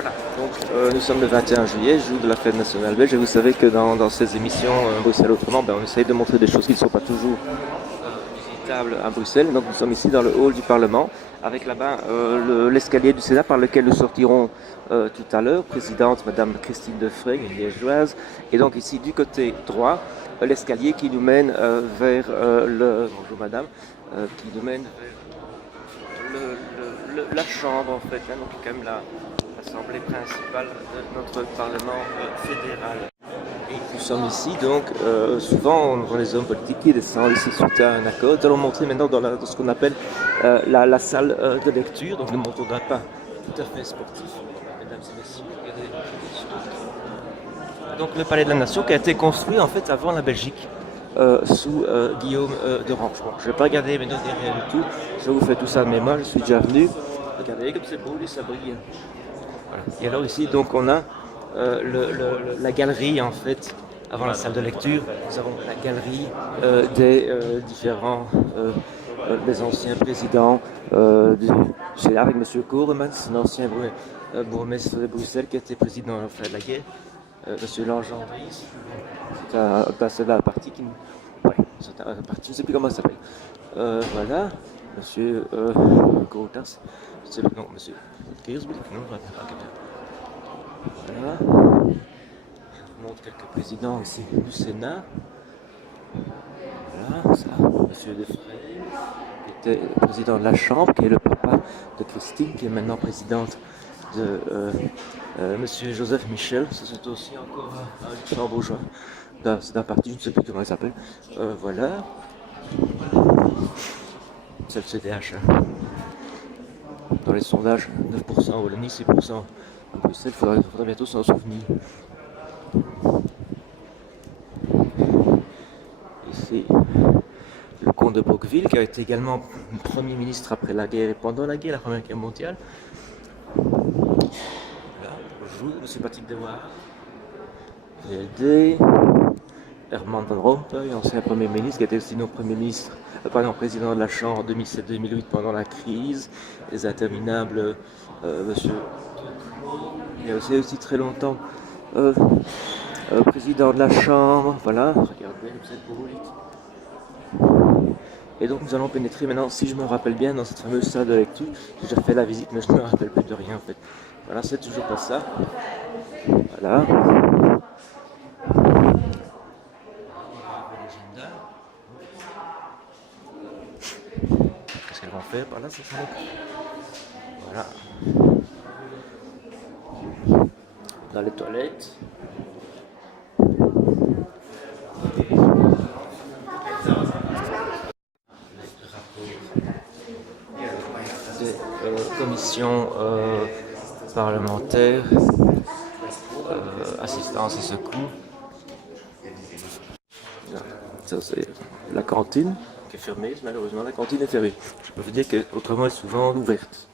Voilà, donc nous sommes le 21 juillet, jour de la fête nationale belge, et vous savez que dans ces émissions Bruxelles Autrement, on essaye de montrer des choses qui ne sont pas toujours visitables à Bruxelles. Donc nous sommes ici dans le hall du Parlement, avec là-bas l'escalier du Sénat par lequel nous sortirons tout à l'heure, présidente Madame Christine Defreg, une liégeoise, et donc ici du côté droit, l'escalier qui nous mène vers bonjour Madame, qui nous mène vers la chambre en fait, hein, donc quand même l'assemblée principale de notre Parlement fédéral. Et nous sommes ici, donc souvent on voit les hommes politiques qui descendent ici suite à un accord. Nous allons montrer maintenant dans ce qu'on appelle la salle de lecture, donc ne montrera pas tout à fait sportif, mesdames et messieurs. Regardez. Donc le Palais de la Nation qui a été construit en fait avant la Belgique. Sous Guillaume de Range. Bon, je ne vais pas regarder mes notes derrière du tout, je vous fais tout ça de mémoire, je suis déjà venu. Regardez comme c'est beau, lui, ça brille. Voilà. Et alors ici, donc on a la galerie en fait, avant la salle de lecture, nous avons la galerie des différents, des anciens présidents du Sénat, avec M. Kouremans, l'ancien bourgmestre de Bruxelles qui était président à la fin de la guerre. Monsieur Langendries, c'est la partie qui. Ouais, c'est la partie, je ne sais plus comment ça s'appelle. Voilà, monsieur Grotas, non, monsieur Keersbeek, non, je ne rappelle pas. Voilà, je montre quelques présidents ici du Sénat. Voilà, ça, monsieur Defrey, qui était président de la Chambre, qui est le papa de Christine, qui est maintenant présidente de Monsieur Joseph Michel, c'est aussi encore un luxembourgeois, c'est un parti, je ne sais plus comment il s'appelle. Voilà, c'est le CDH. Hein. Dans les sondages, 9% au Wallonie, 6% à Bruxelles, il faudra bientôt s'en souvenir. Ici, le comte de Broqueville, qui a été également Premier ministre après la guerre et pendant la guerre, la Première Guerre mondiale. Bonjour, monsieur Patrick Devoir, VLD, Herman Van Rompuy, ancien Premier ministre, qui était aussi notre président de la Chambre en 2007-2008 pendant la crise, les interminables monsieur. Il a aussi très longtemps président de la Chambre, voilà, regardez, vous êtes beau. Et donc nous allons pénétrer maintenant, si je me rappelle bien, dans cette fameuse salle de lecture. J'ai déjà fait la visite, mais je ne me rappelle plus de rien en fait. Voilà, c'est toujours pas ça. Voilà. Qu'est-ce qu'elles vont faire par là, ces femmes? Voilà. Dans les toilettes. Des commissions parlementaires, assistance et secours. Ça c'est la cantine qui est fermée, malheureusement la cantine est fermée. Je peux vous dire qu'autrement elle est souvent ouverte.